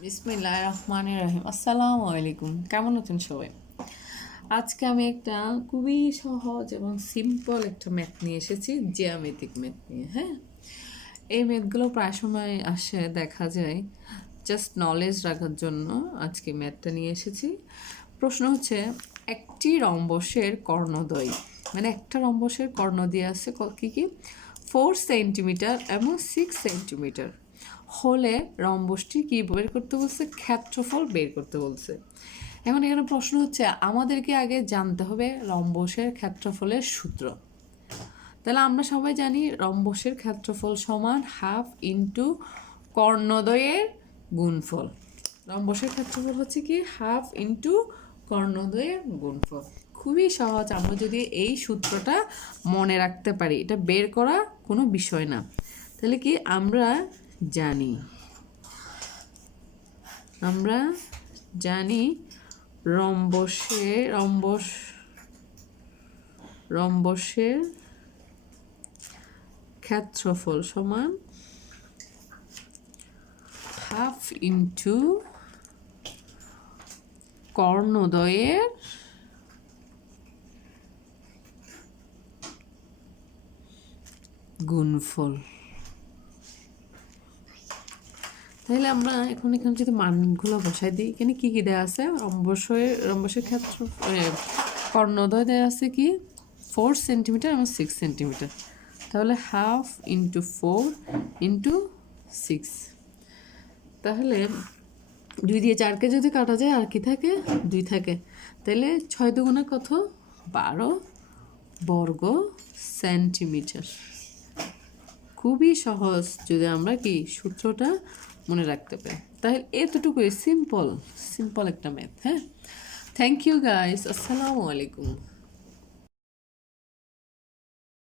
বিসমিল্লাহ রহমান রহিম। আসসালামু আলাইকুম কেমন আছেন সবাই? আজকে আমি একটা খুবই সহজ এবং সিম্পল একটা ম্যাথ নিয়ে এসেছি জিয়ামেটিক ম্যাথ নিয়ে হ্যাঁ? এই ম্যাথগুলো প্রায় সময় আসে, দেখা যায় জাস্ট নলেজ রাখার জন্য আজকে ম্যাথটা নিয়ে এসেছি। প্রশ্ন হচ্ছে, একটি রম্বসের কর্ণদ্বয় মানে একটা রম্বসের কর্ণ দিয়ে আছে ক- কি ফোর সেন্টিমিটার এবং সিক্স সেন্টিমিটার হলে রম্বসটি কি বের করতে বলছে? ক্ষেত্রফল বের করতে বলছে। এখন এখানে প্রশ্ন হচ্ছে, আমাদেরকে আগে জানতে হবে রম্বসের ক্ষেত্রফলের সূত্র। তাহলে আমরা সবাই জানি রম্বসের ক্ষেত্রফল সমান হাফ ইন্টু কর্ণদ্বয়ের গুণফল। রম্বসের ক্ষেত্রফল হচ্ছে কি? হাফ ইন্টু কর্ণদ্বয়ের গুণফল। খুবই সহজ, আমরা যদি এই সূত্রটা মনে রাখতে পারি, এটা বের করা কোনো বিষয় না। তাহলে কি আমরা জানি। আমরা জানি রম্বসে রম্বস রম্বসের ক্ষেত্রফল সমান হাফ ইন্টু কর্ণদ্বয়ের গুণফল। তাহলে আমরা এখন এখানে যদি মানগুলো বসাই দিই এখানে কী কী দেওয়া আছে? রম্বসের রম্বসের ক্ষেত্র এ, কর্ণদ্বয় দেওয়া আছে কি? ফোর সেন্টিমিটার এবং সিক্স সেন্টিমিটার তাহলে half into four into six তাহলে দুই দিয়ে চারকে যদি কাটা যায় আর কি থাকে? দুই থাকে। তাহলে ছয় দুগুণে কত? বারো বর্গ সেন্টিমিটার খুবই সহজ যদি আমরা কি সূত্রটা মনে রাখতে পারি। তাহলে এতটুকুই সিম্পল সিম্পল একটা ম্যাথ হ্যাঁ? থ্যাংক ইউ গাইস আসসালামু আলাইকুম।